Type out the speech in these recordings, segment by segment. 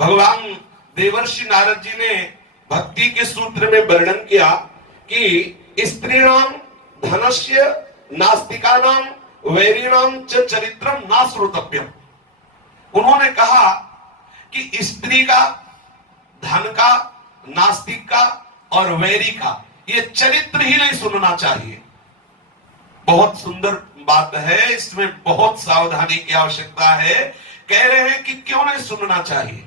भगवान देवर्षि नारद जी ने भक्ति के सूत्र में वर्णन किया कि स्त्रीणाम धनस्य नास्तिकानाम वैरीणाम च चरित्रम ना श्रोतव्यम। उन्होंने कहा कि स्त्री का, धन का, नास्तिक का और वैरी का ये चरित्र ही नहीं सुनना चाहिए। बहुत सुंदर बात है, इसमें बहुत सावधानी की आवश्यकता है। कह रहे हैं कि क्यों नहीं सुनना चाहिए?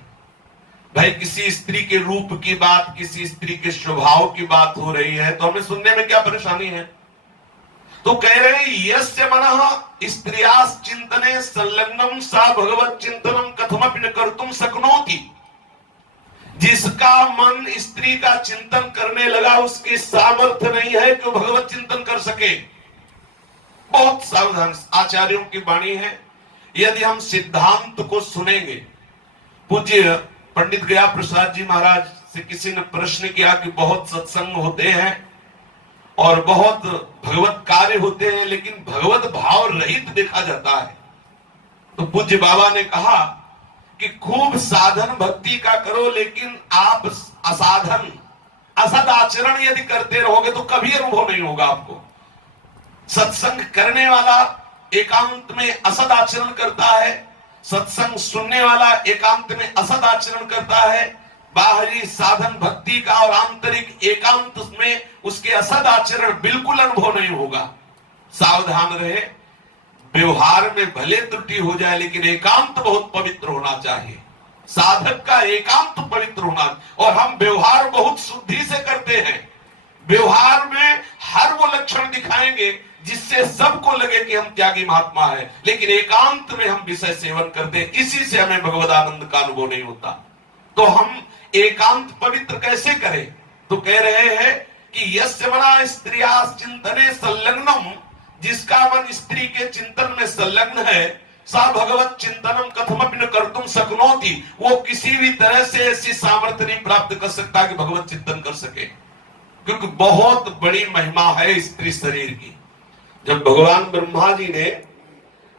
भाई किसी स्त्री के रूप की बात, किसी स्त्री के स्वभाव की बात हो रही है तो हमें सुनने में क्या परेशानी है? तो कह रहे हैं यस्य मनः स्त्रियास चिंतने संलग्नम सा भगवत चिंतनम कथमपि न कर्तुम शक्नोति। जिसका मन स्त्री का चिंतन करने लगा उसकी सामर्थ्य नहीं है कि वो भगवत चिंतन कर सके। बहुत सावधान आचार्यों की वाणी है। यदि हम सिद्धांत को सुनेंगे, पूज्य पंडित गया प्रसाद जी महाराज से किसी ने प्रश्न किया कि बहुत सत्संग होते हैं और बहुत भगवत कार्य होते हैं लेकिन भगवत भाव रहित देखा जाता है, तो पूज्य बाबा ने कहा कि खूब साधन भक्ति का करो लेकिन आप असाधन असद आचरण यदि करते रहोगे तो कभी अनुभव नहीं होगा आपको। सत्संग करने वाला एकांत में असद आचरण करता है, सत्संग सुनने वाला एकांत में असद आचरण करता है, बाहरी साधन भक्ति का और आंतरिक एकांत में उसके असद आचरण बिल्कुल अनुभव नहीं होगा। सावधान रहे, व्यवहार में भले त्रुटि हो जाए लेकिन एकांत बहुत पवित्र होना चाहिए। साधक का एकांत पवित्र होना, और हम व्यवहार बहुत शुद्धि से करते हैं। व्यवहार में हर वो लक्षण दिखाएंगे जिससे सबको लगे कि हम त्यागी महात्मा है, लेकिन एकांत में हम विषय सेवन करते हैं, इसी से हमें भगवद आनंद का अनुभव नहीं होता। तो हम एकांत पवित्र कैसे करें? तो कह रहे हैं कि यस्य मना स्त्रिया चिंतने संलग्नम, जिसका मन स्त्री के चिंतन में संलग्न है, सा भगवत चिंतनम कथमपि न कर्तुम शक्नोति, वो किसी भी तरह से ऐसी सामर्थ्य नहीं प्राप्त कर सकता कि भगवत चिंतन कर सके, क्योंकि बहुत बड़ी महिमा है स्त्री शरीर की। जब भगवान ब्रह्मा जी ने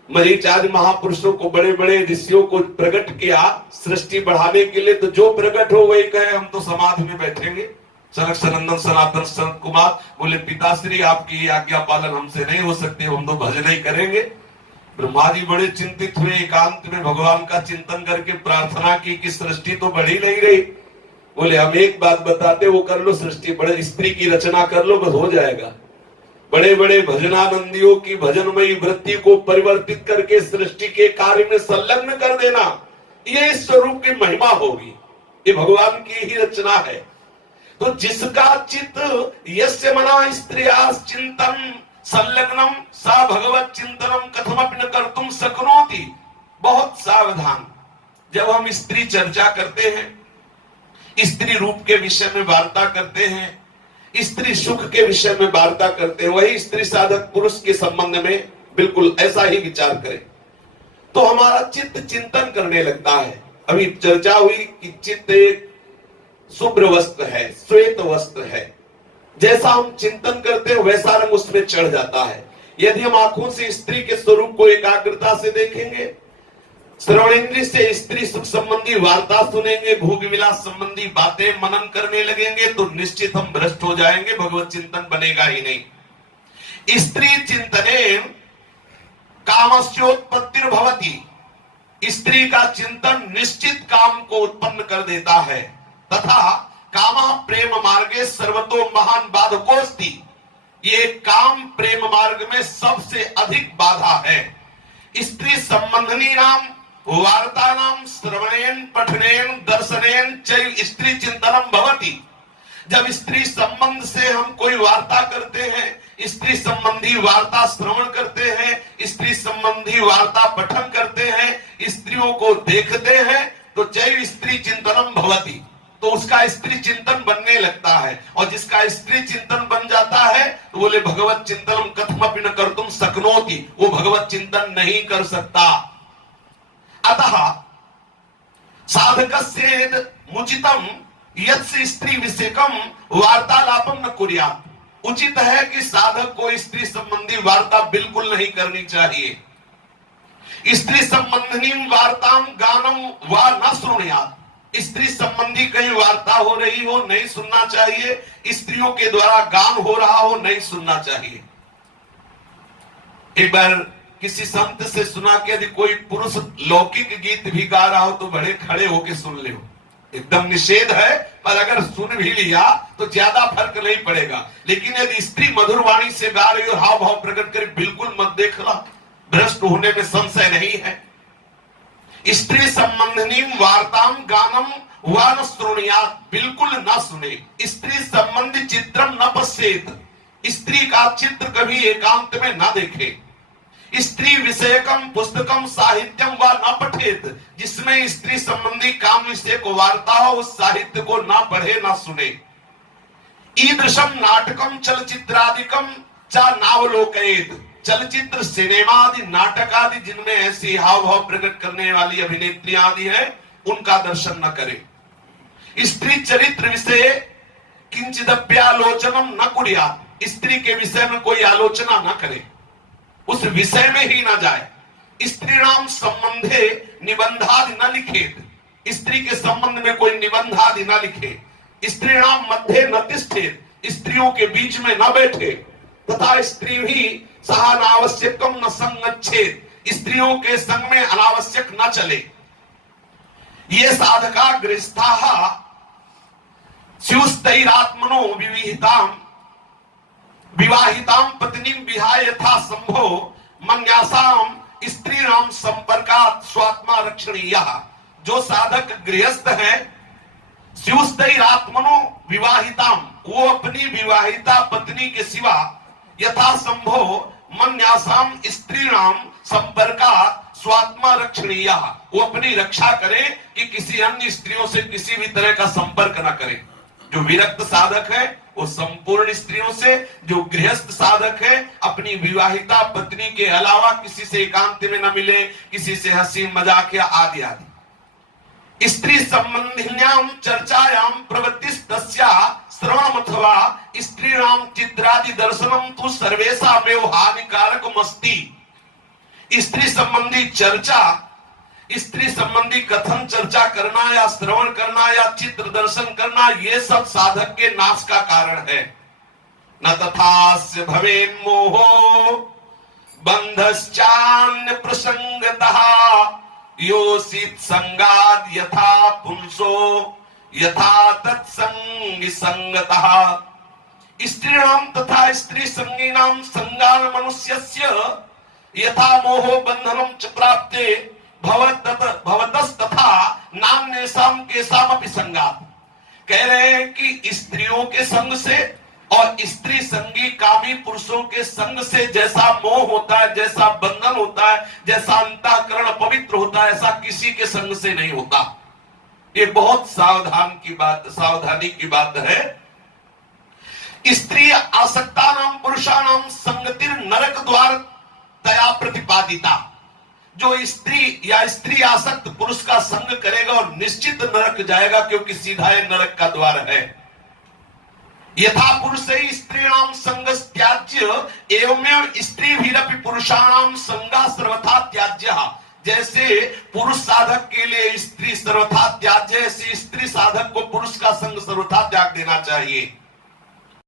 मरीचादि महापुरुषों को, बड़े बड़े ऋषियों को प्रकट किया सृष्टि बढ़ाने के लिए, तो जो प्रकट हो वही कहे हम तो समाधि में बैठेंगे। सनक सनंदन सनातन सनत कुमार बोले पिताश्री आपकी आज्ञा पालन हमसे नहीं हो सकती, हम तो भजन ही करेंगे। ब्रह्मा जी बड़े चिंतित हुए, एकांत में भगवान का चिंतन करके प्रार्थना की कि सृष्टि तो बढ़ ही नहीं रही। बोले हम एक बात बताते, वो कर लो, सृष्टि बड़े स्त्री की रचना कर लो, बस हो जाएगा। बड़े बड़े भजनानंदियों की भजनमयी वृत्ति को परिवर्तित करके सृष्टि के कार्य में संलग्न कर देना, ये इस स्वरूप की महिमा होगी, ये भगवान की ही रचना है। तो जिसका चित्त यस्य मना स्त्रिया चिंतन संलग्नम सा भगवत चिंतनम कथमपि न कर्तुम शक्नोति। बहुत सावधान, जब हम स्त्री चर्चा करते हैं, स्त्री रूप के विषय में वार्ता करते हैं, स्त्री सुख के विषय में वार्ता करते हैं, वही स्त्री साधक पुरुष के संबंध में बिल्कुल ऐसा ही विचार करें तो हमारा चित्त चिंतन करने लगता है। अभी चर्चा हुई कि चित्त एक शुभ्र वस्त्र है, श्वेत वस्त्र है, जैसा हम चिंतन करते हैं वैसा रंग उसमें चढ़ जाता है। यदि हम आंखों से स्त्री के स्वरूप को एकाग्रता से देखेंगे, श्रवणेंद्रिय से स्त्री सुख संबंधी वार्ता सुनेंगे, भोग विलास संबंधी बातें मनन करने लगेंगे, तो निश्चित हम भ्रष्ट हो जाएंगे, भगवत चिंतन बनेगा ही नहीं। स्त्री चिंतने कामस्योत्पत्तिर्भवति, स्त्री का चिंतन निश्चित काम को उत्पन्न कर देता है। तथा कामा प्रेम मार्गे सर्वतो महान बाधकोस्ति, ये काम प्रेम मार्ग में सबसे अधिक बाधा है। स्त्री संबंधनी नाम वार्तानाम श्रवणेन पठनेन दर्शनेन चैव स्त्री चिंतनम भवति। जब स्त्री संबंध से हम कोई वार्ता करते हैं, स्त्री संबंधी वार्ता श्रवण करते हैं, स्त्री संबंधी वार्ता पठन करते हैं, स्त्रियों को देखते हैं, तो चैव स्त्री चिंतनम भवति, तो उसका स्त्री चिंतन बनने लगता है। और जिसका स्त्री चिंतन बन जाता है तो बोले भगवत चिंतनम कथमपि न कर्तुम शक्नोति, वो भगवत चिंतन नहीं कर सकता। अतः साधकस्येद मुचितम यत्स स्त्री विषयकम वार्तालापम न कुर्यात्। उचित है कि साधक को स्त्री संबंधी वार्ता बिल्कुल नहीं करनी चाहिए। स्त्री संबंधी वार्ताम गानम वा न श्रुणुयात्, स्त्री संबंधी कहीं वार्ता हो रही हो, नहीं सुनना चाहिए। स्त्रियों के द्वारा गान हो रहा हो, नहीं सुनना चाहिए। एक बार किसी संत से सुना कि यदि कोई पुरुष लौकिक गीत भी गा रहा हो तो बड़े खड़े होके सुन ले। एकदम निषेध है, पर अगर सुन भी लिया तो ज्यादा फर्क नहीं पड़ेगा। लेकिन यदि स्त्री मधुर वाणी से गा रही हो, हाव भाव प्रकट करे, बिल्कुल मत देखना, भ्रष्ट होने में संशय नहीं है। स्त्री संबंधी वार्ताम गानम वा न श्रोणियात, बिल्कुल न सुने। स्त्री संबंधी चित्रम न पश्येत, स्त्री का चित्र कभी एकांत में न देखे। स्त्री विषयकम पुस्तकम साहित्यम व न पठेत, जिसमें स्त्री संबंधी काम विषय को वार्ता हो, उस साहित्य को न पढ़े न सुने। ईदृशम नाटकम चलचित्रादिकम चा नावलोकयेत, चलचित्र सिनेमा आदि नाटक आदि जिनमें ऐसी हाव भाव प्रकट करने वाली अभिनेत्री आदि है, उनका दर्शन न करे। स्त्री चरित्र विषय किंचिदप्यालोचनम न कुर्यात्, स्त्री के विषय में कोई आलोचना न करे, उस विषय में ही न जाए। स्त्री नाम संबंधे निबंधादि न लिखेत, स्त्री के संबंध में कोई निबंध आदि न लिखे। स्त्री नाम मध्य न तिष्ठेत, स्त्रियों के बीच में न बैठे। तथा स्त्री भी सहा अनावश्यकम न संगच्छेत, स्त्रियों के संग में अनावश्यक न चले। ये साधका गृहस्थाः स्युस्तैरात्मनो विवाहिताम पत्नीम विहाय यथा संभो मन्यासाम स्त्रीणाम संपर्कात् स्वात्मा रक्षणीयः। जो साधक गृहस्थ है, स्युस्तैरात्मनो विवाहिताम, वो अपनी विवाहिता पत्नी के सिवा यथा संभव मन्यासाम स्त्रीणाम संपर्कात् स्वात्मा रक्षणीयः, वो अपनी रक्षा करे कि किसी अन्य स्त्रियों से किसी भी तरह का संपर्क न करे। जो विरक्त साधक है वो संपूर्ण स्त्रियों से, जो गृहस्थ साधक है अपनी विवाहिता पत्नी के अलावा किसी से एकांत में न मिले, किसी से हंसी मजाक या आदि आदि। स्त्री संबंधिन्याम चर्चायाम प्रवृत्तिस्तस्या श्रवणम अथवा स्त्रीणाम चित्रादि दर्शनम तु सर्वेषामेव हानिकारकमस्ति। स्त्री संबंधी चर्चा, स्त्री संबंधी कथन चर्चा करना या श्रवण करना या चित्र दर्शन करना, ये सब साधक के नाश का कारण है। न तथास्य भवेन मोहो बंधश्चान्य प्रसंगतः योषित संगाद यथा पुंसो यथा तत्संगी संगतः। स्त्रीणाम तथा स्त्री संगीनाम संगान मनुष्यस्य यथा मोहो बंधनम च प्राप्ते भवतस्तथा नान्येषाम केषामपि संगात। कह रहे हैं कि स्त्रियों के संग से और स्त्री संगी कामी पुरुषों के संग से जैसा मोह होता है, जैसा बंधन होता है, जैसा अंतःकरण पवित्र होता है, ऐसा किसी के संग से नहीं होता। ये बहुत सावधानी की बात है। स्त्री आसक्ता नाम पुरुषाणाम संगतिर नरक द्वार तया प्रतिपादिता। जो स्त्री या स्त्री आसक्त पुरुष का संग करेगा और निश्चित नरक जाएगा, क्योंकि सीधा नरक का द्वार है। यथा पुरुष स्त्रीणाम संगस त्याज्य एवमेव स्त्रीभिरपि पुरुषाणाम संगा सर्वथा त्याज्य। जैसे पुरुष साधक के लिए स्त्री सर्वथा त्याज्य, ऐसे स्त्री साधक को पुरुष का संग सर्वथा त्याग देना चाहिए।